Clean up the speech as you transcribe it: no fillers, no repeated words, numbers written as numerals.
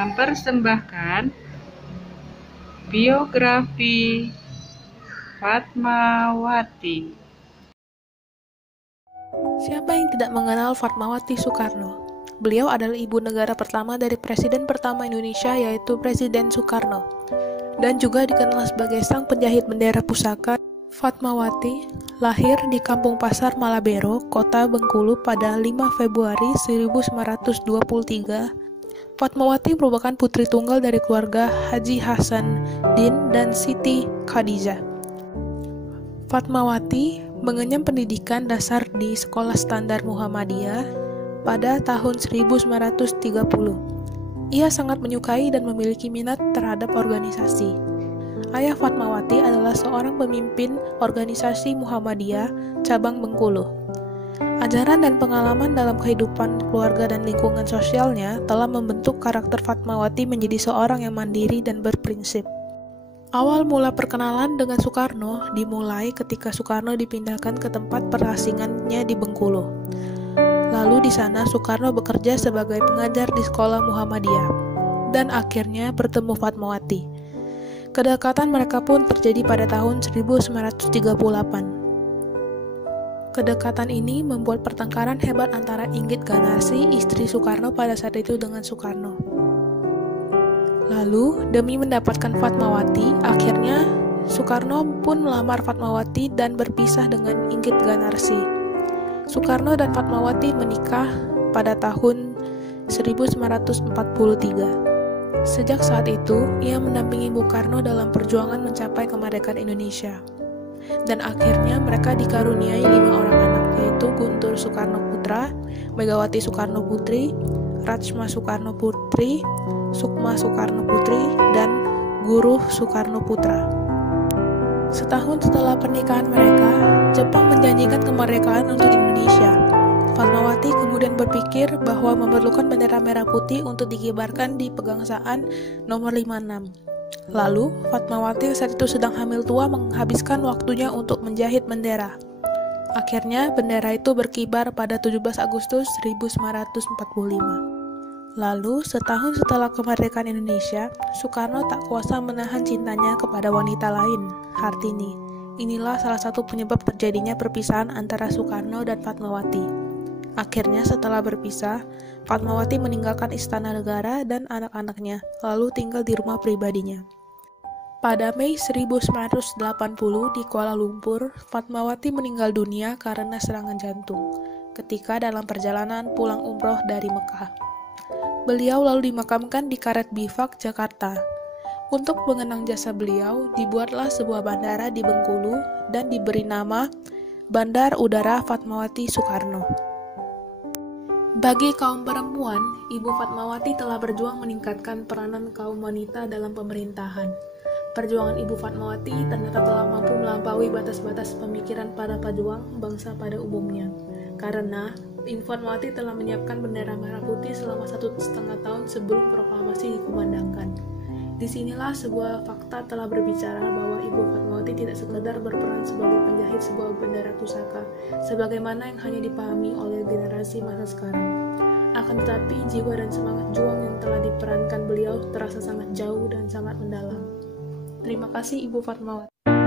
mempersembahkan biografi Fatmawati. Siapa yang tidak mengenal Fatmawati Soekarno? Beliau adalah ibu negara pertama dari Presiden pertama Indonesia, yaitu Presiden Soekarno, dan juga dikenal sebagai sang penjahit bendera pusaka. Fatmawati lahir di Kampung Pasar Malabero, Kota Bengkulu pada 5 Februari 1923. Fatmawati merupakan putri tunggal dari keluarga Haji Hasanuddin dan Siti Khadijah. Fatmawati mengenyam pendidikan dasar di Sekolah Standar Muhammadiyah pada tahun 1930. Ia sangat menyukai dan memiliki minat terhadap organisasi. Ayah Fatmawati adalah seorang pemimpin organisasi Muhammadiyah cabang Bengkulu. Ajaran dan pengalaman dalam kehidupan keluarga dan lingkungan sosialnya telah membentuk karakter Fatmawati menjadi seorang yang mandiri dan berprinsip. Awal mula perkenalan dengan Soekarno dimulai ketika Soekarno dipindahkan ke tempat perasingannya di Bengkulu. Lalu di sana Soekarno bekerja sebagai pengajar di sekolah Muhammadiyah dan akhirnya bertemu Fatmawati. Kedekatan mereka pun terjadi pada tahun 1938. Kedekatan ini membuat pertengkaran hebat antara Inggit Ganarsi, istri Soekarno pada saat itu, dengan Soekarno. Lalu, demi mendapatkan Fatmawati, akhirnya Soekarno pun melamar Fatmawati dan berpisah dengan Inggit Ganarsi. Soekarno dan Fatmawati menikah pada tahun 1943. Sejak saat itu, ia mendampingi Bung Karno dalam perjuangan mencapai kemerdekaan Indonesia. Dan akhirnya mereka dikaruniai 5 orang anak, yaitu Guntur Soekarno Putra, Megawati Soekarno Putri, Rachma Soekarno Putri, Sukma Soekarno Putri, dan Guruh Soekarno Putra. Setahun setelah pernikahan mereka, Jepang menjanjikan kemerdekaan untuk Indonesia. Fatmawati kemudian berpikir bahwa memerlukan bendera merah putih untuk dikibarkan di Pegangsaan nomor 56. Lalu, Fatmawati saat itu sedang hamil tua menghabiskan waktunya untuk menjahit bendera. Akhirnya, bendera itu berkibar pada 17 Agustus 1945. Lalu, setahun setelah kemerdekaan Indonesia, Soekarno tak kuasa menahan cintanya kepada wanita lain, Hartini. Inilah salah satu penyebab terjadinya perpisahan antara Soekarno dan Fatmawati. Akhirnya, setelah berpisah, Fatmawati meninggalkan istana negara dan anak-anaknya, lalu tinggal di rumah pribadinya. Pada Mei 1980 di Kuala Lumpur, Fatmawati meninggal dunia karena serangan jantung ketika dalam perjalanan pulang umroh dari Mekah. Beliau lalu dimakamkan di Karet Bifak, Jakarta. Untuk mengenang jasa beliau, dibuatlah sebuah bandara di Bengkulu dan diberi nama Bandar Udara Fatmawati Soekarno. Bagi kaum perempuan, Ibu Fatmawati telah berjuang meningkatkan peranan kaum wanita dalam pemerintahan. Perjuangan Ibu Fatmawati ternyata telah mampu melampaui batas-batas pemikiran para pejuang bangsa pada umumnya. Karena Ibu Fatmawati telah menyiapkan bendera merah putih selama 1,5 tahun sebelum proklamasi dikumandangkan. Disinilah sebuah fakta telah berbicara bahwa Ibu Fatmawati tidak sekedar berperan sebagai penjahit sebuah bendera pusaka, sebagaimana yang hanya dipahami oleh generasi masa sekarang. Akan tetapi, jiwa dan semangat juang yang telah diperankan beliau terasa sangat jauh dan sangat mendalam. Terima kasih Ibu Fatmawati.